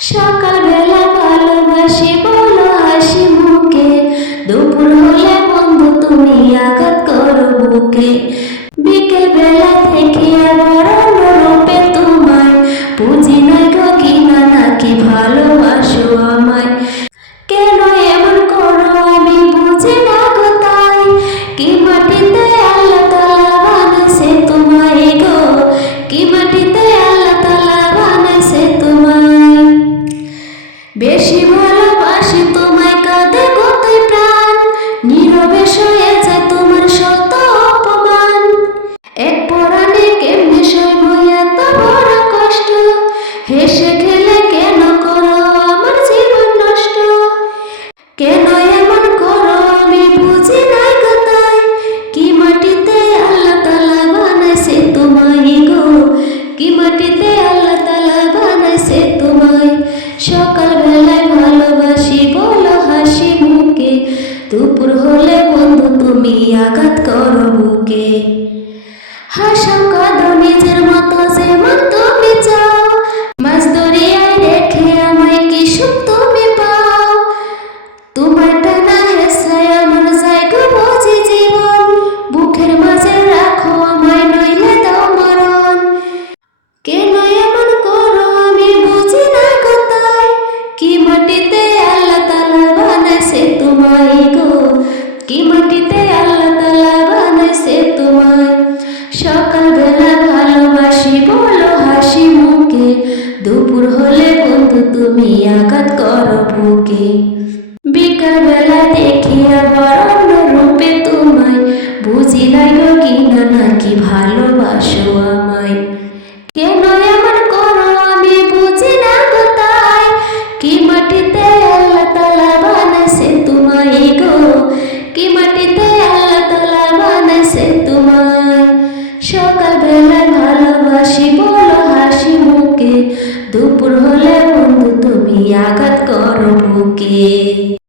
সকালবেলা ভালোবাসি বলো হাসি মুখে, দুপুর হলে বন্ধু তুমি আঘাত করো বুকে। বিকেল বেলা থেকে আবার অন্য রূপে তোমায়, বুঝি নাই গো কিনা নাকি ভালোবাসো আমায়। কেন এমন করো আমি বুঝি না গো তাই, কি মাটিতে আল্লাহ তাআলা বানাইছে তোমায় গো, কি মাটিতে আল্লাহ তাআলা বানাইছে তোমায়। বেশি ভালোবাসি তোমায় কাঁদে গতই প্রাণ, নীরবে সয়ে যায় তোমার শত অপমান। এক পরাণে কেমনে সইব এত বড় কষ্ট, হেসে খেলে কেন করো আমার জীবন নষ্ট। কেন এমন করো আমি বুঝি নাই গো তাই, কি মাটিতে আল্লাহ তাআলা বানাইছে তোমায় গো, কি মাটিতে আল্লাহ তাআলা বানাইছে তোমায়। সকালবেলায় ভালোবাসি বলো হাসি মুখে, দুপুর হলে বন্ধু তুমি আঘাত করো বুকে। হাসো কাঁদো নিজের মতো যেমন তুমি চাও, মাছ দরিয়ায় রেখে আমায় কি সুখ তুমি পাও। তোমার টানা হেসরায় আমার জায়গা বুঝি জীবন, বুকের মাঝে রাখো আমায় নইলে দাও মরণ। কেন এমন করো আমি বুঝি না গো তাই, কি মাটিতে আল্লাহ তাআলা বানাইছে তোমায় গো, কি মাটিতে আল্লাহ তাআলা বানাইছে তোমায়। সকালবেলা ভালোবাসি বলো হাসি মুখে, দুপুর হলে বন্ধু তুমি আঘাত করো বুকে। বিকাল বেলা দেখি আবার অন্য রূপে তোমায়, বুঝি নাই গো কিনা নাকি ভালোবাসো আমায়। কেন এমন করো আমি বুঝি না গো তাই, কি মাটিতে আল্লাহ তাআলা বানাইছে তোমায় গো, কি মাটিতে আল্লাহ তাআলা বানাইছে তোমায়। সকালবেলা ভালোবাসি বলো হাসি মুখে, দুপুর হলে বন্ধু তুমি আঘাত করো বুকে।